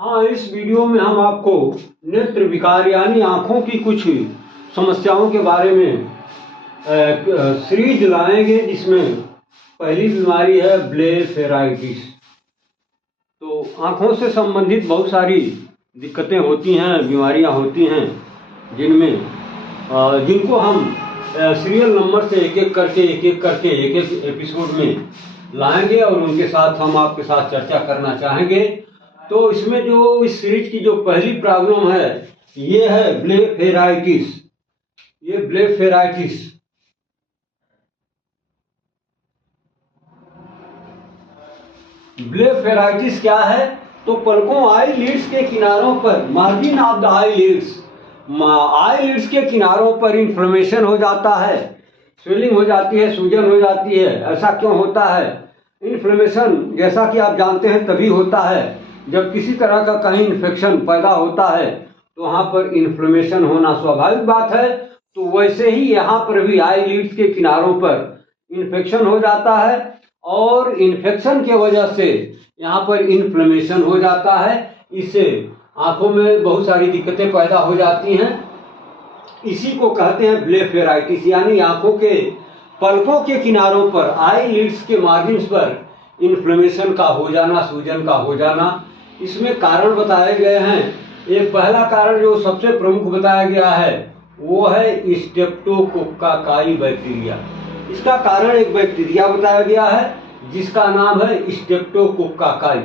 हाँ, इस वीडियो में हम आपको नेत्र विकार यानी आँखों की कुछ समस्याओं के बारे में सीरीज लाएंगे, जिसमें पहली बीमारी है ब्लेफेराइटिस। तो आँखों से संबंधित बहुत सारी दिक्कतें होती हैं, बीमारियां होती हैं, जिनको हम सीरियल नंबर से एक एक करके एक एक एपिसोड में लाएंगे और उनके साथ हम आपके साथ चर्चा करना चाहेंगे। तो इसमें जो इस सीरीज की जो पहली प्रॉब्लम है ये है ब्लेफेराइटिस। ये ब्लेफेराइटिस क्या है? तो पलकों आई लिड्स के किनारों पर, margin of the eye lids के किनारों पर इन्फ्लेमेशन हो जाता है, स्वेलिंग हो जाती है, सूजन हो जाती है। ऐसा क्यों होता है? इन्फ्लेमेशन जैसा कि आप जानते हैं तभी होता है जब किसी तरह का कहीं इन्फेक्शन पैदा होता है, तो वहाँ पर इन्फ्लेमेशन होना स्वाभाविक बात है। तो वैसे ही यहाँ पर भी आई लिड्स के किनारों पर इन्फेक्शन हो जाता है और इन्फेक्शन के वजह से यहाँ पर इन्फ्लेमेशन हो जाता है। इससे आंखों में बहुत सारी दिक्कतें पैदा हो जाती हैं। इसी को कहते हैं ब्लेफेराइटिस, यानी आंखों के पलकों के किनारों पर, आई लिड्स के मार्जिन्स पर इन्फ्लेमेशन का हो जाना, सूजन का हो जाना। इसमें कारण बताए गए हैं। एक पहला कारण जो सबसे प्रमुख बताया गया है वो है स्ट्रेप्टोकोक्काई बैक्टीरिया। इसका कारण एक बैक्टीरिया बताया गया है जिसका नाम है स्ट्रेप्टोकोक्काई।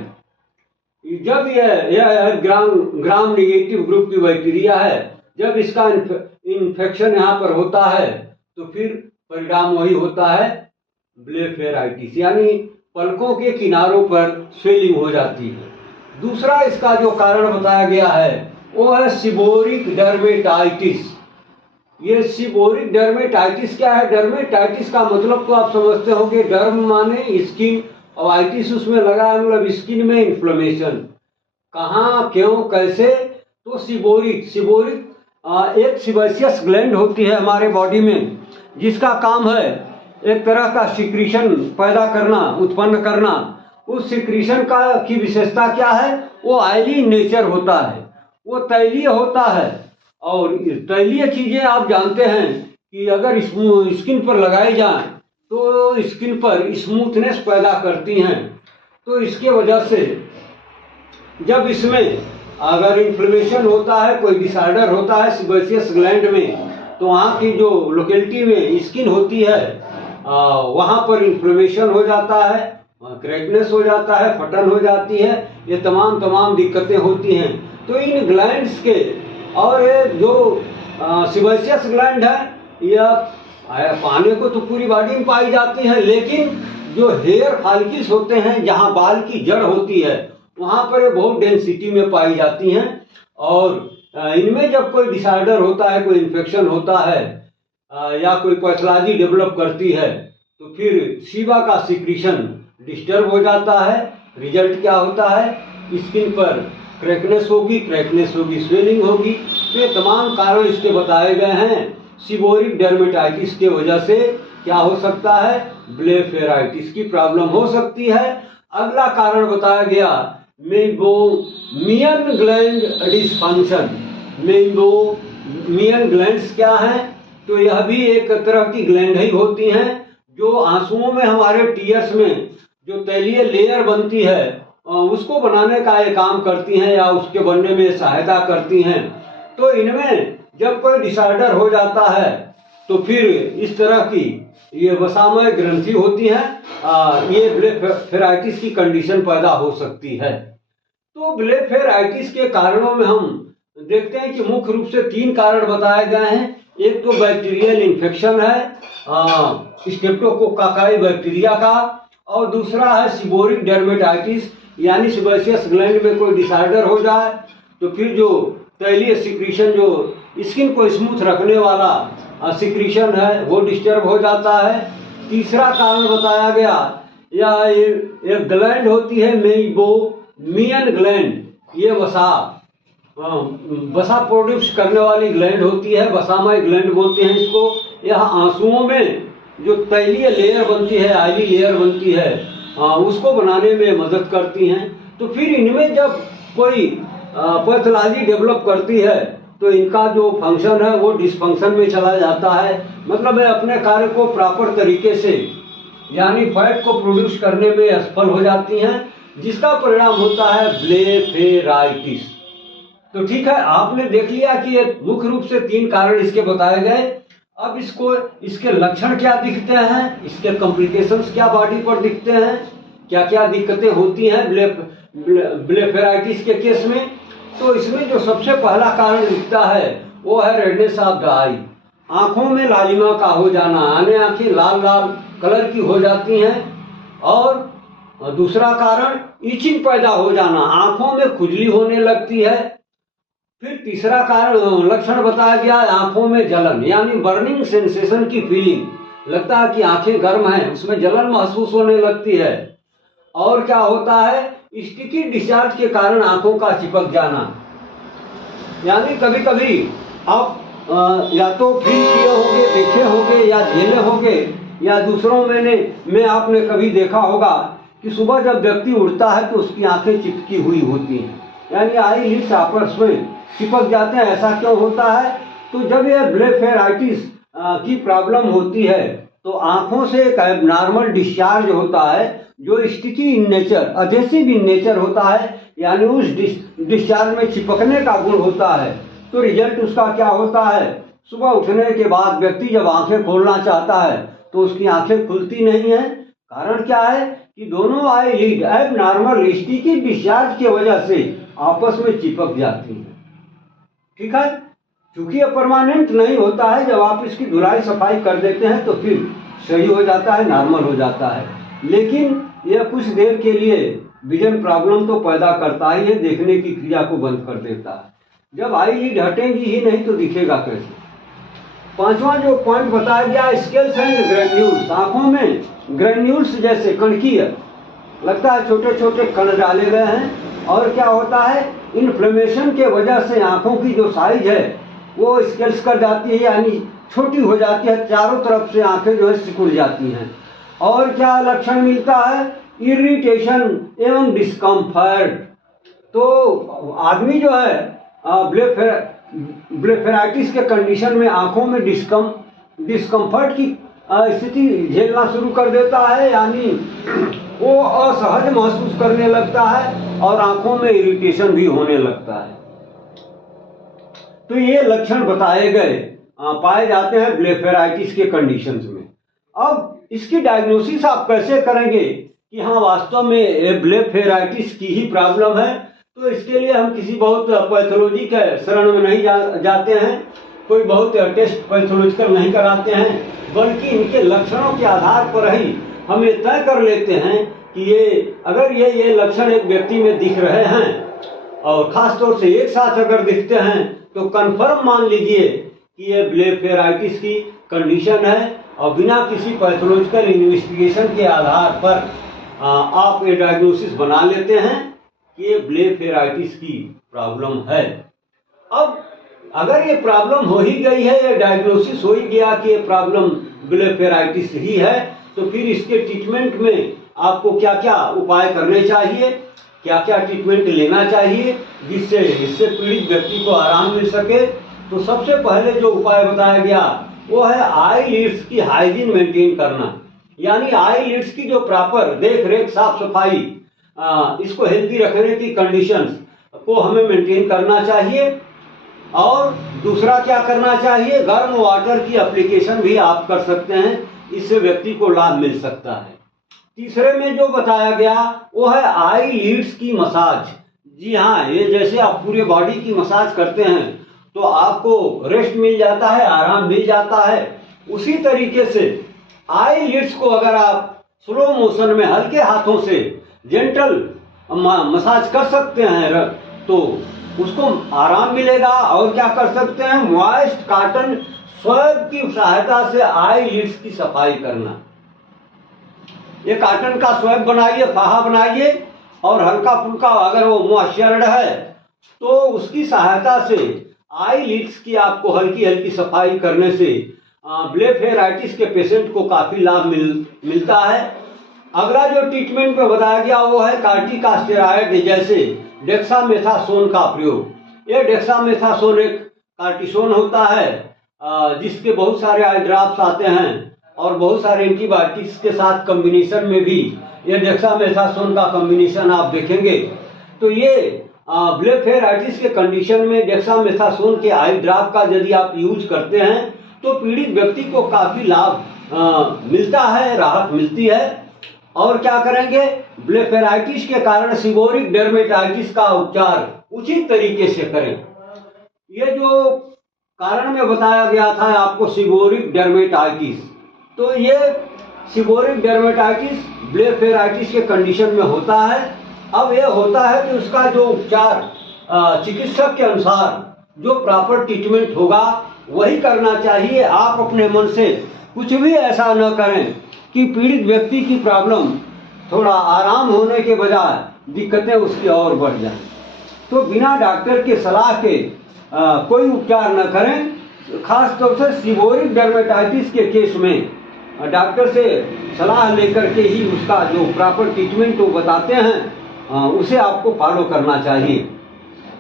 जब यह ग्राम नेगेटिव ग्रुप की बैक्टीरिया है, जब इसका इन्फेक्शन यहाँ पर होता है तो फिर परिणाम वही होता है ब्लेफेराइटिस, यानी पलकों के किनारों पर स्वेलिंग हो जाती है। दूसरा इसका जो कारण बताया गया है वो है सीबोरिक डर्मेटाइटिस। ये सीबोरिक डर्मेटाइटिस क्या है? डर्मेटाइटिस का मतलब तो आप समझते होंगे, डर्म माने स्किन और आइटिस उसमें लगा है, मतलब स्किन में इन्फ्लेमेशन। कहाँ, क्यों, कैसे? तो सीबोरिक एक सिबेशियस ग्लैंड होती है हमारे बॉडी में, जिसका काम है एक तरह का सिक्रीशन पैदा करना, उत्पन्न करना। उस सिक्रीशन की विशेषता क्या है? वो ऑयली नेचर होता है, वो तैलीय होता है। और तैलीय चीजें आप जानते हैं कि अगर स्किन पर लगाई जाए तो स्किन पर स्मूथनेस पैदा करती हैं। तो इसके वजह से जब इसमें अगर इन्फ्लेमेशन होता है, कोई डिसऑर्डर होता है सिबेशियस ग्लैंड में, तो वहाँ की जो लोकेलिटी में स्किन होती है वहाँ पर इन्फ्लेमेशन हो जाता है, क्रैकनेस हो जाता है, फटन हो जाती है। ये तमाम दिक्कतें होती हैं। तो इन ग्लैंड्स के, और ये जो सिबेशियस ग्लैंड है यह पाने को तो पूरी बॉडी में पाई जाती है, लेकिन जो हेयर फॉलिकल्स होते हैं, जहाँ बाल की जड़ होती है, वहाँ पर ये बहुत डेंसिटी में पाई जाती हैं। और इनमें जब कोई डिसऑर्डर होता है, कोई इन्फेक्शन होता है या कोई पैथोलॉजी डेवलप करती है, तो फिर सीबा का सिक्रीशन डिस्टर्ब हो जाता है। रिजल्ट क्या होता है? स्किन पर क्रैकनेस होगी, स्वेलिंग होगी। तो ये तमाम कारण इसके बताए गए हैं। सीबोरिक डर्मेटाइटिस के वजह से क्या हो सकता है? ब्लेफेराइटिस की प्रॉब्लम हो सकती है। अगला कारण बताया गया मेम्ब्रोमियन ग्लैंड डिसफंक्शन। मेम्ब्रोमियन ग्लैंड्स क्या है? तो यह भी एक तरह की ग्लैंड ही होती हैं जो आंसुओं में, हमारे टीयर्स में जो तैलीय लेयर बनती है उसको बनाने का ये काम करती हैं या उसके बनने में सहायता करती हैं। तो इनमें जब कोई डिसऑर्डर हो जाता है तो फिर इस तरह की ये वसामय ग्रंथि होती है, ये ब्लेफेराइटिस की कंडीशन पैदा हो सकती है। तो ब्लेफेराइटिस के कारणों में हम देखते हैं कि मुख्य रूप से 3 कारण बताए गए हैं। एक तो बैक्टीरियल इन्फेक्शन है स्ट्रेप्टोकोक्काई बैक्टीरिया का, और दूसरा है सीबोरिक डर्मेटाइटिस, यानी सिबेशियस ग्लैंड में कोई डिसऑर्डर हो जाए तो फिर जो तैलीय सिक्रीशन, जो स्किन को स्मूथ रखने वाला सिक्रीशन है, वो डिस्टर्ब हो जाता है। तीसरा कारण बताया गया, यह एक ग्लैंड होती है मेम्ब्रोमियन ग्लैंड। ये वसा प्रोड्यूस करने वाली ग्लैंड होती है, वसामय ग्लैंड बोलते हैं इसको। यह आंसुओं में जो तैलीय लेयर बनती है, ऑयली लेयर बनती है, उसको बनाने में मदद करती हैं। तो फिर इनमें जब कोई पैथोलॉजी डेवलप करती है तो इनका जो फंक्शन है वो डिसफंक्शन में चला जाता है, मतलब है अपने कार्य को प्रॉपर तरीके से यानी फैट को प्रोड्यूस करने में असफल हो जाती हैं, जिसका परिणाम होता है ब्लेफेराइटिस। तो ठीक है, आपने देख लिया कि ये मुख्य रूप से 3 कारण इसके बताए गए। अब इसके लक्षण क्या दिखते हैं, इसके कॉम्प्लिकेशंस क्या बॉडी पर दिखते हैं, क्या क्या दिक्कतें होती हैं ब्लेफेराइटिस के केस में। तो इसमें जो सबसे पहला कारण दिखता है वो है रेडनेस ऑफ द आई, आंखों में लालिमा का हो जाना, यानी आंखें लाल लाल कलर की हो जाती हैं। और दूसरा कारण इचिंग पैदा हो जाना, आंखों में खुजली होने लगती है। फिर तीसरा कारण लक्षण बताया गया आंखों में जलन, यानी बर्निंग सेंसेशन की फीलिंग, लगता है कि आंखें गर्म हैं, उसमें जलन महसूस होने लगती है। और क्या होता है, स्टिकी डिस्चार्ज के कारण आंखों का चिपक जाना, यानी कभी कभी आप या तो फील किए होंगे, देखे होंगे या झेले होंगे, या दूसरों में आपने कभी देखा होगा कि सुबह जब व्यक्ति उठता है तो उसकी आंखें चिपकी हुई होती हैं, यानी आई लिड्स आपस में चिपक जाते हैं। ऐसा क्यों होता है, तो जब यह ब्लेफेराइटिस की प्रॉब्लम होती है तो आंखों से एक एबनॉर्मल डिस्चार्ज होता है जो sticky in nature, adhesive in nature होता है, यानी उस डिस्चार्ज में चिपकने का गुण होता है। तो रिजल्ट उसका क्या होता है, सुबह उठने के बाद व्यक्ति जब आंखें खोलना चाहता है तो उसकी आंखें खुलती नहीं है। कारण क्या है कि दोनों आई लीड एबनॉर्मल स्टिकी डिस्चार्ज की वजह से आपस में चिपक जाती है। ठीक है, क्योंकि यह परमानेंट नहीं होता है, जब आप इसकी धुलाई सफाई कर देते हैं तो फिर सही हो जाता है, नॉर्मल हो जाता है। लेकिन यह कुछ देर के लिए विजन प्रॉब्लम तो पैदा करता ही है, देखने की क्रिया को बंद कर देता है। जब आई लीड हटेंगी ही नहीं तो दिखेगा कैसे। पांचवा जो पॉइंट बताया गया, स्केल्स एंड ग्रेन्यूल्स, आंखों में ग्रेन्यूल्स जैसे कणकीय, लगता है छोटे छोटे कण डाले गए हैं। और क्या होता है, इन्फ्लेमेशन के वजह से आंखों की जो साइज है वो स्केल्स कर जाती है, यानी छोटी हो जाती है, चारों तरफ से आंखें जो है सिकुड़ जाती हैं। और क्या लक्षण मिलता है, इरिटेशन एवं डिस्कम्फर्ट। तो आदमी जो है ब्लेफेराइटिस के कंडीशन में आंखों में डिस्कम्फर्ट की स्थिति झेलना शुरू कर देता है, यानी वो असहज महसूस करने लगता है और आंखों में इरिटेशन भी होने लगता है। तो ये लक्षण बताए गए पाए जाते हैं ब्लेफेराइटिस के कंडीशंस में। अब इसकी डायग्नोसिस आप कैसे करेंगे कि हाँ वास्तव में ब्लेफेराइटिस की ही प्रॉब्लम है, तो इसके लिए हम किसी बहुत पैथोलॉजी के शरण में नहीं जाते हैं, कोई बहुत टेस्ट पैथोलॉजिकल नहीं कराते हैं, बल्कि इनके लक्षणों के आधार पर ही हम ये तय कर लेते हैं कि अगर ये लक्षण एक व्यक्ति में दिख रहे हैं और खास तौर से एक साथ अगर दिखते हैं तो कंफर्म मान लीजिए कि ये ब्लेफेराइटिस की कंडीशन है, और बिना किसी पैथोलॉजिकल इन्वेस्टिगेशन के आधार पर आप ये डायग्नोसिस बना लेते हैं कि ये ब्लेफेराइटिस की प्रॉब्लम है। अब अगर ये प्रॉब्लम हो ही गई है, ये डायग्नोसिस हो ही गया कि ये प्रॉब्लम ब्लेफेराइटिस ही है, तो फिर इसके ट्रीटमेंट में आपको क्या क्या उपाय करने चाहिए, क्या क्या ट्रीटमेंट लेना चाहिए जिससे इससे पीड़ित व्यक्ति को आराम मिल सके। तो सबसे पहले जो उपाय बताया गया वो है आई लिड्स की हाइजीन मेंटेन करना, यानी आई लिड्स की जो प्रॉपर देख रेख साफ सफाई, इसको हेल्दी रखने की कंडीशंस को हमें मेंटेन करना चाहिए। और दूसरा क्या करना चाहिए, गर्म वाटर की एप्लीकेशन भी आप कर सकते हैं, इससे व्यक्ति को लाभ मिल सकता है। तीसरे में जो बताया गया वो है आई लीड्स की मसाज। जी हाँ, ये जैसे आप पूरे बॉडी की मसाज करते हैं तो आपको रेस्ट मिल जाता है, आराम मिल जाता है, उसी तरीके से आई लीड्स को अगर आप स्लो मोशन में हल्के हाथों से जेंटल मसाज कर सकते हैं तो उसको आराम मिलेगा। और क्या कर सकते हैं, मॉइस्ट कॉटन स्वैब की सहायता से आई लिड्स की सफाई करना। ये कॉटन का स्वैब बनाइए, फाहा बनाइए, और हल्का फुल्का अगर वो मॉइस्चर्ड है तो उसकी सहायता से आई लिड्स की आपको हल्की हल्की सफाई करने से ब्लेफेराइटिस के पेशेंट को काफ़ी लाभ मिलता है। अगला जो ट्रीटमेंट में बताया गया वो है कार्टिकोस्टेरॉइड जैसे डेक्सामेथासोन का प्रयोग। यह डेक्सामेथासोन एक कार्टिसोन होता है जिसके बहुत सारे आई ड्रॉप्स आते हैं और बहुत सारे एंटीबायोटिक्स के साथ कॉम्बिनेशन में भी यह डेक्सामेथासोन का कॉम्बिनेशन आप देखेंगे। तो ये ब्लेफेराइटिस के कंडीशन में डेक्सामेथासोन के आई ड्रॉप का यदि आप यूज करते हैं तो पीड़ित व्यक्ति को काफ़ी लाभ मिलता है, राहत मिलती है। और क्या करेंगे, ब्लेफेराइटिस के कारण सीबोरिक डर्मेटाइटिस का उपचार उचित तरीके से करें। ये जो कारण में बताया गया था आपको सीबोरिक डर्मेटाइटिस, तो ये सीबोरिक डर्मेटाइटिस ब्लेफेराइटिस के कंडीशन में होता है। अब ये होता है कि उसका जो उपचार चिकित्सक के अनुसार जो प्रॉपर ट्रीटमेंट होगा वही करना चाहिए। आप अपने मन से कुछ भी ऐसा न करें कि पीड़ित व्यक्ति की प्रॉब्लम थोड़ा आराम होने के बजाय दिक्कतें उसकी और बढ़ जाएं। तो बिना डॉक्टर के सलाह के कोई उपचार न करें। खास तौर से सीबोरिक डर्मेटाइटिस के केस में डॉक्टर से सलाह लेकर के ही उसका जो प्रॉपर ट्रीटमेंट वो बताते हैं उसे आपको फॉलो करना चाहिए।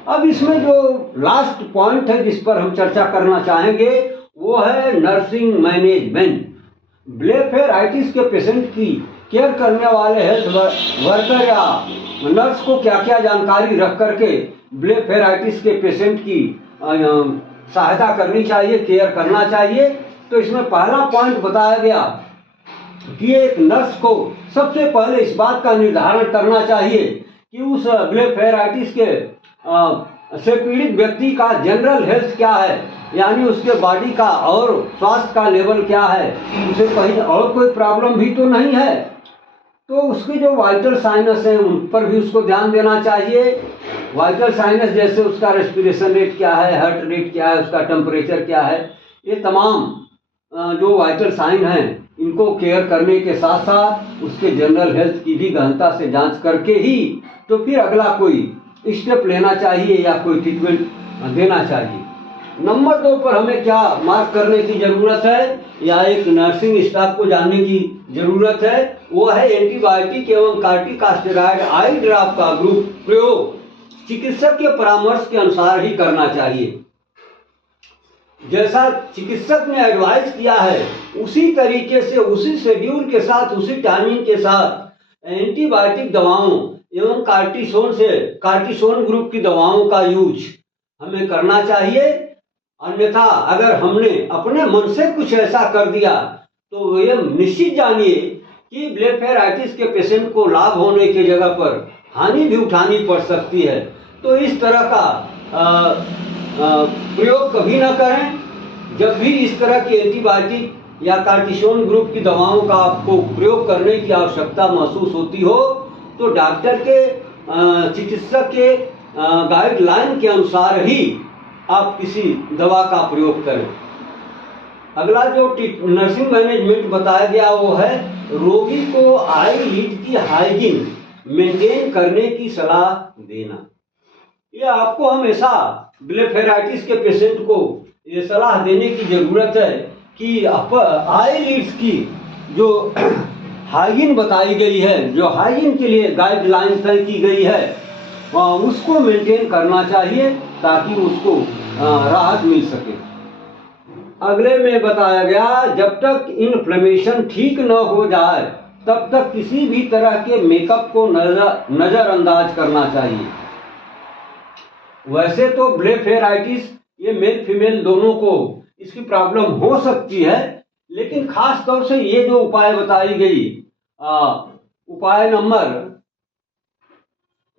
अब इसमें जो लास्ट पॉइंट है जिस पर हम चर्चा करना चाहेंगे वो है नर्सिंग मैनेजमेंट। ब्लेफेराइटिस के पेशेंट की केयर करने वाले हेल्थ वर्कर या नर्स को क्या क्या जानकारी रख करके ब्लेफेराइटिस के पेशेंट की सहायता करनी चाहिए, केयर करना चाहिए। तो इसमें पहला पॉइंट बताया गया कि एक नर्स को सबसे पहले इस बात का निर्धारण करना चाहिए कि उस ब्लेफेराइटिस के से पीड़ित व्यक्ति का जनरल हेल्थ क्या है, यानी उसके बॉडी का और स्वास्थ्य का लेवल क्या है, उसे कहीं और कोई प्रॉब्लम भी तो नहीं है। तो उसके जो वाइटल साइनस हैं उन पर भी उसको ध्यान देना चाहिए। वाइटल साइनस जैसे उसका रेस्पिरेशन रेट क्या है, हार्ट रेट क्या है, उसका टेम्परेचर क्या है, ये तमाम जो वाइटल साइन हैं इनको केयर करने के साथ साथ उसके जनरल हेल्थ की भी गहनता से जांच करके ही तो फिर अगला कोई स्टेप लेना चाहिए या कोई ट्रीटमेंट देना चाहिए। नंबर 2 पर हमें क्या मार्क करने की जरूरत है या एक नर्सिंग स्टाफ को जानने की जरूरत है, वो है एंटीबायोटिक एवं कार्टिकोस्टेरॉइड आई ड्रॉप का ग्रुप प्रयोग चिकित्सक के परामर्श के अनुसार ही करना चाहिए। जैसा चिकित्सक ने एडवाइस किया है उसी तरीके से, उसी शेड्यूल के साथ, उसी टाइमिंग के साथ एंटीबायोटिक दवाओं एवं कार्टिसोन ग्रुप की दवाओं का यूज हमें करना चाहिए। अन्यथा अगर हमने अपने मन से कुछ ऐसा कर दिया तो ये निश्चित जानिए कि ब्लेफेराइटिस के पेशेंट को लाभ होने की जगह पर हानि भी उठानी पड़ सकती है। तो इस तरह का प्रयोग कभी ना करें। जब भी इस तरह की एंटीबायोटिक या कार्टिसोन ग्रुप की दवाओं का आपको प्रयोग करने की आवश्यकता महसूस होती हो तो डॉक्टर के चिकित्सक के गाइडलाइन के अनुसार ही आप किसी दवा का प्रयोग करें। अगला जो नर्सिंग मैनेजमेंट बताया गया वो है रोगी को आई लीड की हाइजीन मेंटेन करने की सलाह देना। ये आपको हमेशा ब्लेफेराइटिस के पेशेंट को ये सलाह देने की जरूरत है कि आई लीड्स की जो हाइजीन बताई गई है, जो हाइजीन के लिए गाइडलाइन तय की गई है उसको मेंटेन करना चाहिए ताकि उसको राहत मिल सके। अगले में बताया गया जब तक इन्फ्लेमेशन ठीक न हो जाए तब तक किसी भी तरह के मेकअप को नजरअंदाज करना चाहिए। वैसे तो ब्लेफेराइटिस ये मेल फीमेल दोनों को इसकी प्रॉब्लम हो सकती है, लेकिन खास तौर से ये जो उपाय बताई गई उपाय नंबर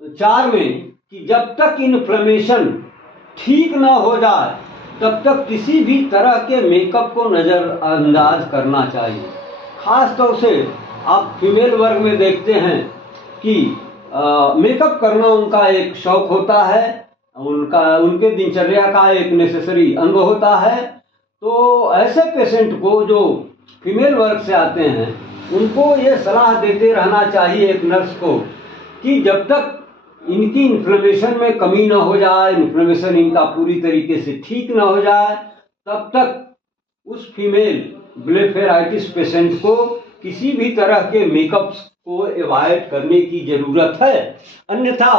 4 में कि जब तक इन्फ्लेमेशन ठीक न हो जाए तब तक किसी भी तरह के मेकअप को नज़रअंदाज करना चाहिए। खास तौर से आप फीमेल वर्ग में देखते हैं कि मेकअप करना उनका एक शौक होता है, उनके दिनचर्या का एक नेसेसरी अंग होता है। तो ऐसे पेशेंट को जो फीमेल वर्ग से आते हैं उनको ये सलाह देते रहना चाहिए एक नर्स को कि जब तक इनकी इन्फ्लेमेशन में कमी ना हो जाए, इन्फ्लेमेशन इनका पूरी तरीके से ठीक ना हो जाए, तब तक उस फीमेल ब्लेफेराइटिस पेशेंट को किसी भी तरह के मेकअप को अवॉइड करने की जरूरत है। अन्यथा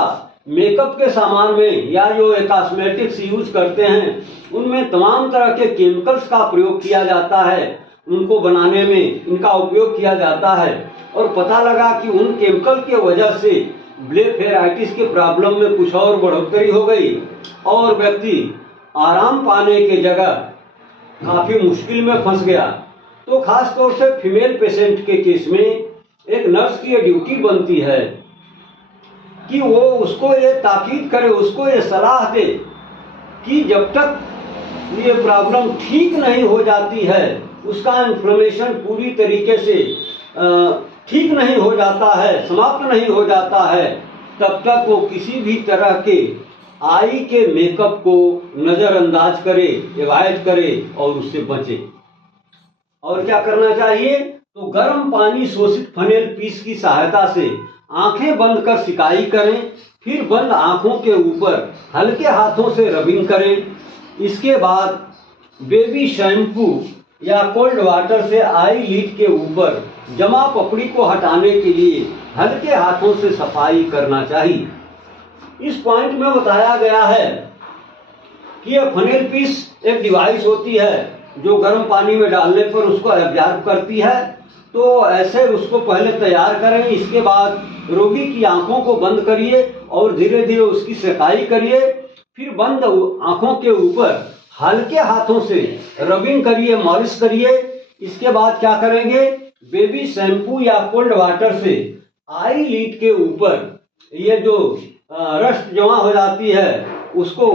मेकअप के सामान में या जो कॉस्मेटिक्स यूज करते हैं उनमें तमाम तरह के केमिकल्स का प्रयोग किया जाता है, उनको बनाने में इनका उपयोग किया जाता है और पता लगा कि उन केमिकल के वजह से ब्लेफेराइटिस के प्रॉब्लम में कुछ और बढ़ोतरी हो गई और व्यक्ति आराम पाने के जगह काफी मुश्किल में फंस गया। तो खास तौर से फीमेल पेशेंट के केस में एक नर्स की ये ड्यूटी बनती है कि वो उसको ये ताकीद करे, उसको ये सलाह दे कि जब तक ये प्रॉब्लम ठीक नहीं हो जाती है, उसका इन्फ्लेमेशन पूरी तरीके से ठीक नहीं हो जाता है, समाप्त नहीं हो जाता है, तब तक वो किसी भी तरह के आई के मेकअप को नज़रअंदाज करे, अवॉइड करे और उससे बचे। और क्या करना चाहिए? तो गर्म पानी शोषित फनेल पीस की सहायता से आंखें बंद कर सिकाई करें, फिर बंद आंखों के ऊपर हल्के हाथों से रबिंग करें। इसके बाद बेबी शैम्पू या कोल्ड वाटर से आई लिड के ऊपर जमा पपड़ी को हटाने के लिए हल्के हाथों से सफाई करना चाहिए। इस पॉइंट में बताया गया है कि यह फनेल पीस एक डिवाइस होती है जो गर्म पानी में डालने पर उसको एब्जॉर्ब करती है। तो ऐसे उसको पहले तैयार करें, इसके बाद रोगी की आंखों को बंद करिए और धीरे धीरे उसकी सिकाई करिए, फिर बंद आंखों के ऊपर हल्के हाथों से रबिंग करिए, मालिश करिए। इसके बाद क्या करेंगे? बेबी शैम्पू या कोल्ड वाटर से आई लिड के ऊपर ये जो रस्ट जमा हो जाती है उसको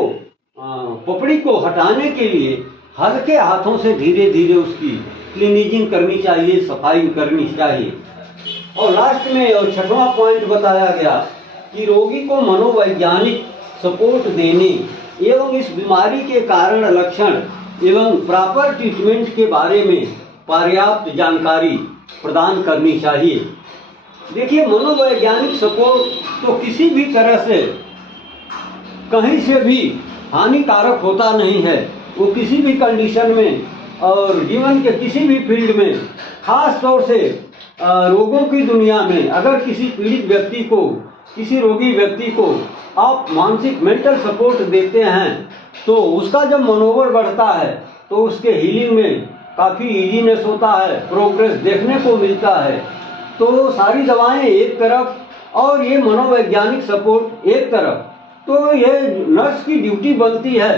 पपड़ी को हटाने के लिए हल्के हाथों से धीरे धीरे उसकी क्लीनिजिंग करनी चाहिए, सफाई करनी चाहिए। और लास्ट में और छठवां पॉइंट बताया गया कि रोगी को मनोवैज्ञानिक सपोर्ट देने एवं इस बीमारी के कारण, लक्षण एवं प्रॉपर ट्रीटमेंट के बारे में पर्याप्त जानकारी प्रदान करनी चाहिए। देखिए, मनोवैज्ञानिक सपोर्ट तो किसी भी तरह से कहीं से भी हानिकारक होता नहीं है। वो किसी भी कंडीशन में और जीवन के किसी भी फील्ड में, खास तौर से रोगों की दुनिया में, अगर किसी पीड़ित व्यक्ति को, किसी रोगी व्यक्ति को आप मानसिक मेंटल सपोर्ट देते हैं तो उसका जब मनोबल बढ़ता है तो उसके हीलिंग में काफ़ी इजीनेस होता है, प्रोग्रेस देखने को मिलता है। तो सारी दवाएं एक तरफ और ये मनोवैज्ञानिक सपोर्ट एक तरफ। तो ये नर्स की ड्यूटी बनती है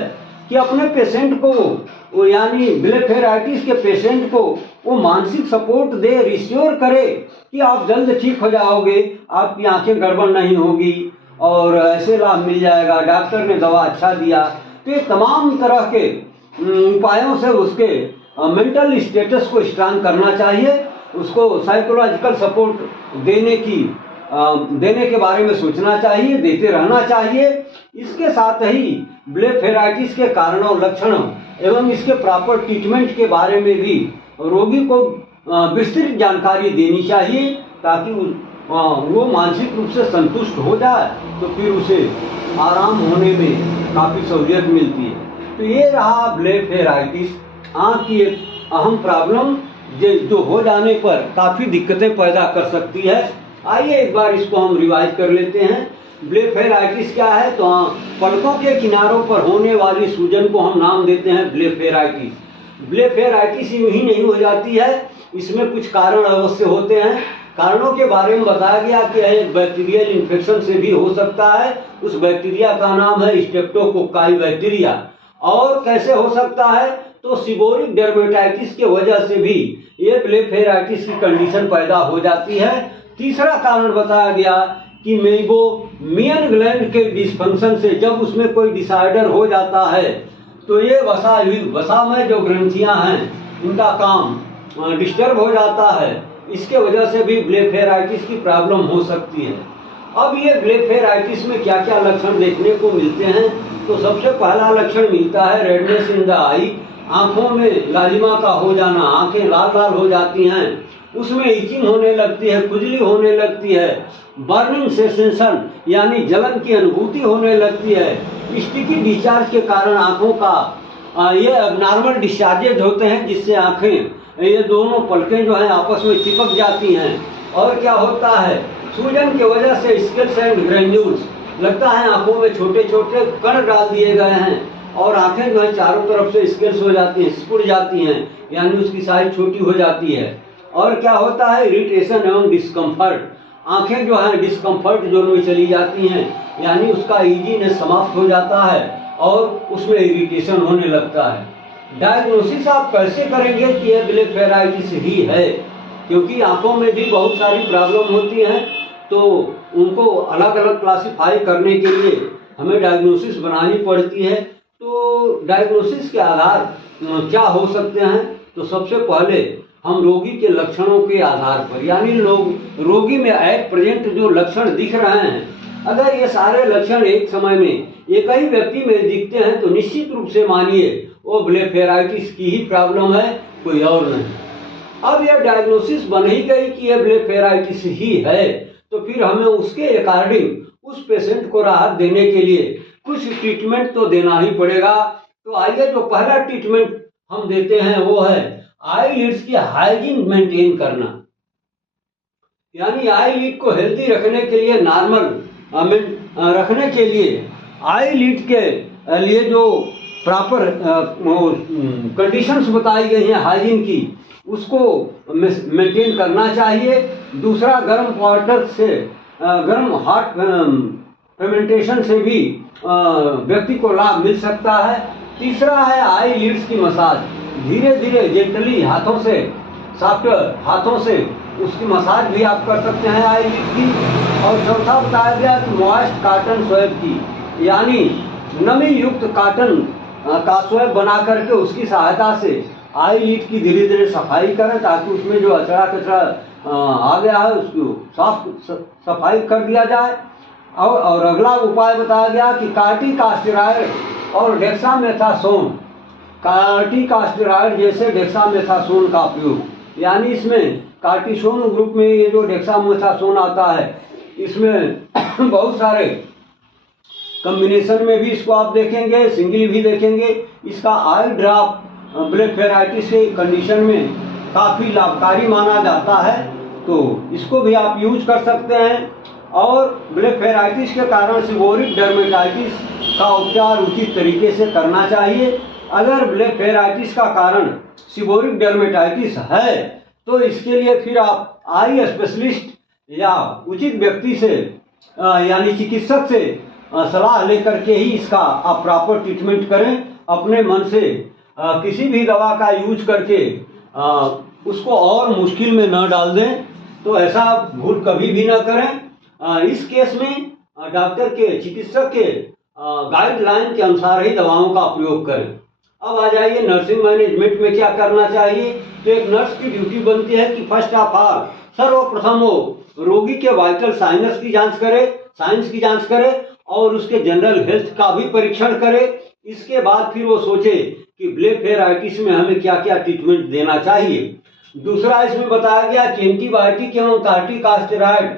कि अपने पेशेंट को, यानी ब्लेफेराइटिस के पेशेंट को वो मानसिक सपोर्ट दे, रिश्योर करे कि आप जल्द ठीक हो जाओगे, आपकी आंखें गड़बड़ नहीं होगी और ऐसे लाभ मिल जाएगा, डॉक्टर ने दवा अच्छा दिया। तो ये तमाम तरह के उपायों से उसके मेंटल स्टेटस को स्ट्रांग करना चाहिए, उसको साइकोलॉजिकल सपोर्ट देने के बारे में सोचना चाहिए, देते रहना चाहिए। इसके साथ ही ब्लेफेराइटिस के कारणों, लक्षणों एवं इसके प्रॉपर ट्रीटमेंट के बारे में भी रोगी को विस्तृत जानकारी देनी चाहिए ताकि वो मानसिक रूप से संतुष्ट हो जाए, तो फिर उसे आराम होने में काफ़ी सहूलियत मिलती है। तो ये रहा ब्लेफेराइटिस, आँख की एक अहम प्रॉब्लम जो हो जाने पर काफ़ी दिक्कतें पैदा कर सकती है। आइए एक बार इसको हम रिवाइज कर लेते हैं। ब्लेफेराइटिस क्या है? तो पलकों के किनारों पर होने वाली सूजन को हम नाम देते हैं ब्लेफेराइटिस। ब्लेफेराइटिस यूं ही नहीं हो जाती है, इसमें कुछ कारण अवश्य होते हैं। कारणों के बारे में बताया गया कि एक बैक्टीरियल इन्फेक्शन से भी हो सकता है, उस बैक्टीरिया का नाम है स्ट्रेप्टोकोकाई बैक्टीरिया। और कैसे हो सकता है? तो सीबोरिक डर्मेटाइटिस के वजह से भी ये ब्लेफेराइटिस की कंडीशन पैदा हो जाती है। तीसरा कारण बताया गया कि मेइबोमियन ग्लैंड के डिस्फंक्शन से, जब उसमें कोई डिसऑर्डर हो जाता है तो ये वसा में जो ग्रंथियां हैं इनका काम डिस्टर्ब हो जाता है, इसके वजह से भी ब्लेफेराइटिस की प्रॉब्लम हो सकती है। अब ये ब्लेफेराइटिस में क्या क्या लक्षण देखने को मिलते हैं? तो सबसे पहला लक्षण मिलता है रेडनेस इन द आई, आंखों में लालिमा का हो जाना, आंखें लाल लाल हो जाती हैं, उसमें इचिंग होने लगती है, खुजली होने लगती है, बर्निंग सेंसेशन यानी जलन की अनुभूति होने लगती है। स्टिकी डिस्चार्ज के कारण आंखों का ये नॉर्मल डिस्चार्जेज होते हैं जिससे आंखें ये दोनों पलकें जो हैं आपस में चिपक जाती हैं और क्या होता है, सूजन की वजह से स्केल्स एंड ग्रेन्यूल्स, लगता है आंखों में छोटे छोटे कण डाल दिए गए हैं और आंखें जो है चारों तरफ से स्केल्स हो जाती हैं, सिकुड़ जाती हैं, यानी उसकी साइज छोटी हो जाती है। और क्या होता है, इरिटेशन एवं डिस्कम्फर्ट, आंखें जो है डिस्कम्फर्ट जोन में चली जाती हैं, यानी उसका ईजीनेस समाप्त हो जाता है और उसमें इरिटेशन होने लगता है। डायग्नोसिस आप कैसे करेंगे कि यह ब्लेफेराइटिस ही है, क्योंकि आंखों में भी बहुत सारी प्रॉब्लम होती हैं, तो उनको अलग अलग क्लासिफाई करने के लिए हमें डायग्नोसिस बनानी पड़ती है। तो डायग्नोसिस के आधार क्या हो सकते हैं, तो सबसे पहले हम रोगी के लक्षणों के आधार पर, यानी रोगी में एट प्रेजेंट जो लक्षण दिख रहे हैं, अगर ये सारे लक्षण एक समय में एक ही व्यक्ति में दिखते हैं तो निश्चित रूप से मानिए वो ब्लेफेराइटिस की ही प्रॉब्लम है, कोई और नहीं। अब यह डायग्नोसिस बन ही गई कि यह ब्लेफेराइटिस ही है, तो फिर हमें उसके अकॉर्डिंग उस पेशेंट को राहत देने के लिए कुछ ट्रीटमेंट तो देना ही पड़ेगा। तो आइए, जो पहला ट्रीटमेंट हम देते हैं वो है आई लिड्स की हाइजीन मेंटेन करना, यानी आई लिड को हेल्दी रखने के लिए, नॉर्मल रखने के लिए आई लिड के लिए जो प्रॉपर कंडीशंस बताई गई हैं हाइजीन की, उसको मेंटेन करना चाहिए। दूसरा, गर्म वाटर से, गर्म हॉट फर्मेंटेशन से भी व्यक्ति को लाभ मिल सकता है। तीसरा है आई लिड्स की मसाज, धीरे धीरे जेंटली हाथों से, सॉफ्ट हाथों से उसकी मसाज भी आप कर सकते हैं आई लिड की। और चौथा बताया गया कि मॉइस्ट कॉटन स्वैब की, यानी नमी युक्त कॉटन का स्वैब बना करके उसकी सहायता से आई लिड की धीरे धीरे सफाई करें, ताकि उसमें जो अचड़ा कचरा आ गया है उसको साफ सफाई कर दिया जाए। और अगला उपाय बताया गया कि कार्टिकास्टेरॉइड और डेक्सामेथासोन, कार्टिकास्टेरॉइड जैसे डेक्सामेथासोन का उपयोग, यानी इसमें कार्टिसोन ग्रुप में ये जो डेक्सामेथासोन आता है, इसमें बहुत सारे कॉम्बिनेशन में भी इसको आप देखेंगे, सिंगल भी देखेंगे। इसका आई ड्रॉप ब्लेफेराइटिस के कंडीशन में काफ़ी लाभकारी माना जाता है, तो इसको भी आप यूज कर सकते हैं। और ब्लेफेराइटिस के कारण सीबोरिक डर्मेटाइटिस का उपचार उचित तरीके से करना चाहिए। अगर ब्लेफेराइटिस का कारण सीबोरिक डर्मेटाइटिस है तो इसके लिए फिर आप आई स्पेशलिस्ट या उचित व्यक्ति से, यानी चिकित्सक से सलाह लेकर के ही इसका आप प्रॉपर ट्रीटमेंट करें। अपने मन से किसी भी दवा का यूज करके उसको और मुश्किल में न डाल दें, तो ऐसा भूल कभी भी न करें। इस केस में डॉक्टर के, चिकित्सक के गाइडलाइन के अनुसार ही दवाओं का प्रयोग करें। अब आ जाइए नर्सिंग मैनेजमेंट में क्या करना चाहिए। तो एक नर्स की ड्यूटी बनती है कि फर्स्ट ऑफ ऑल, सर्वप्रथम वो रोगी के वाइटल साइंस की जांच करे और उसके जनरल हेल्थ का भी परीक्षण करे। इसके बाद फिर वो सोचे कि ब्लेफेराइटिस में हमें क्या क्या ट्रीटमेंट देना चाहिए। दूसरा, इसमें बताया गया कि एंटीबायोटिक एवं कार्टिकास्टेरॉइड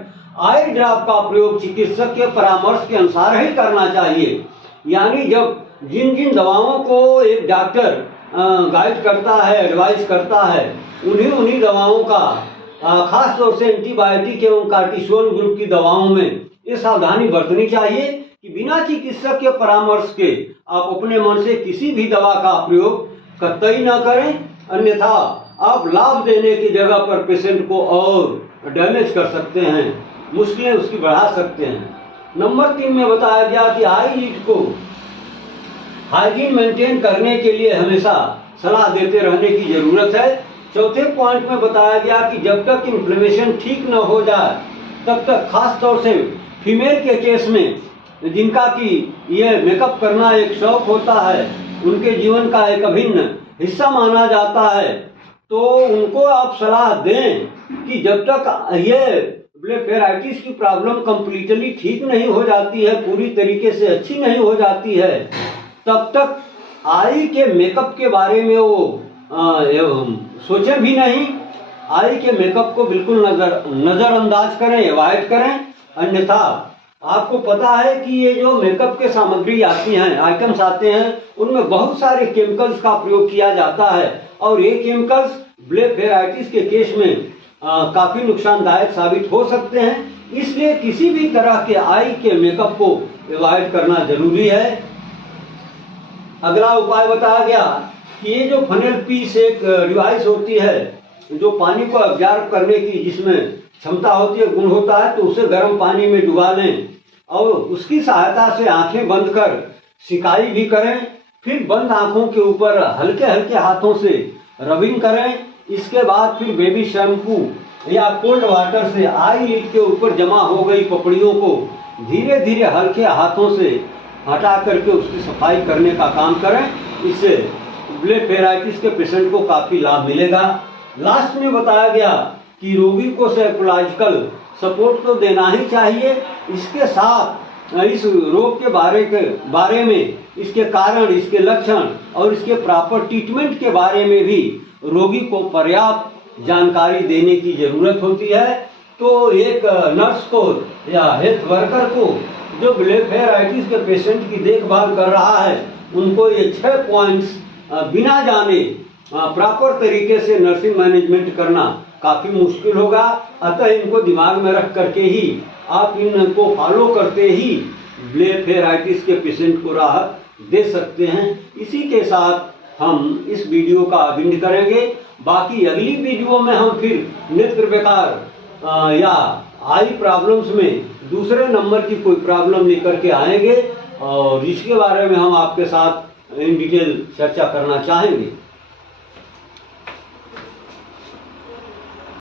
आई ड्रॉप का प्रयोग चिकित्सक के परामर्श के अनुसार ही करना चाहिए, यानी जब जिन जिन दवाओं को एक डॉक्टर गाइड करता है, एडवाइस करता है, उन्हीं दवाओं का, खास तौर से एंटीबायोटिक एवं कार्टिसोन ग्रुप की दवाओं में ये सावधानी बरतनी चाहिए कि बिना चिकित्सक के परामर्श के आप अपने मन से किसी भी दवा का प्रयोग कतई न करें, अन्यथा आप लाभ देने की जगह पर पेशेंट को और डैमेज कर सकते हैं, मुश्किलें उसकी बढ़ा सकते हैं। नंबर 3 में बताया गया कि आई लिड को हाइजीन मेंटेन करने के लिए हमेशा सलाह देते रहने की जरूरत है। चौथे पॉइंट में बताया गया कि जब तक इन्फ्लेमेशन ठीक न हो जाए तब तक, खास तौर से फीमेल के केस में जिनका कि ये मेकअप करना एक शौक होता है, उनके जीवन का एक अभिन्न हिस्सा माना जाता है, तो उनको आप सलाह दें कि जब तक ये ब्लेफेराइटिस की प्रॉब्लम कंप्लीटली ठीक नहीं हो जाती है, पूरी तरीके से अच्छी नहीं हो जाती है, तब तक आई के मेकअप के बारे में वो सोचे भी नहीं। आई के मेकअप को बिल्कुल नज़रअंदाज करें, अवॉइड करें, अन्यथा आपको पता है कि ये जो मेकअप के सामग्री आती हैं, आइटम्स आते हैं, उनमें बहुत सारे केमिकल्स का प्रयोग किया जाता है और ये केमिकल्स ब्लेफेराइटिस के केस में काफी नुकसानदायक साबित हो सकते हैं। इसलिए किसी भी तरह के आई के मेकअप को अवॉइड करना जरूरी है। अगला उपाय बताया गया कि ये जो फनेल पीस एक डिवाइस होती है जो पानी को अब्जॉर्ब करने की जिसमें क्षमता होती है, गुण होता है, तो उसे गर्म पानी में डुबा लें और उसकी सहायता से आंखें बंद कर सिकाई भी करें। फिर बंद आंखों के ऊपर हल्के हल्के हाथों से रबिंग करें। इसके बाद फिर बेबी शैम्पू या कोल्ड वाटर से आई लिड के ऊपर जमा हो गई पपड़ियों को धीरे धीरे हल्के हाथों से हटा करके उसकी सफाई करने का काम करें। इससे ब्लेफेराइटिस के पेशेंट को काफी लाभ मिलेगा। लास्ट में बताया गया कि रोगी को साइकोलॉजिकल सपोर्ट तो देना ही चाहिए। इसके साथ इस रोग के बारे में, इसके कारण, इसके लक्षण और इसके प्रॉपर ट्रीटमेंट के बारे में भी रोगी को पर्याप्त जानकारी देने की जरूरत होती है। तो एक नर्स को या हेल्थ वर्कर को जो ब्लेफेराइटिस के पेशेंट की देखभाल कर रहा है, उनको ये 6 पॉइंट्स बिना जाने प्रॉपर तरीके से नर्सिंग मैनेजमेंट करना काफी मुश्किल होगा। अतः इनको दिमाग में रख करके ही आप इनको फॉलो करते ही ब्लेफेराइटिस के पेशेंट को राहत दे सकते हैं। इसी के साथ हम इस वीडियो का एंड करेंगे। बाकी अगली वीडियो में हम फिर नेत्र विकार या आई प्रॉब्लम्स में दूसरे नंबर की कोई प्रॉब्लम लेकर के आएंगे और इसके बारे में हम आपके साथ इन डिटेल चर्चा करना चाहेंगे।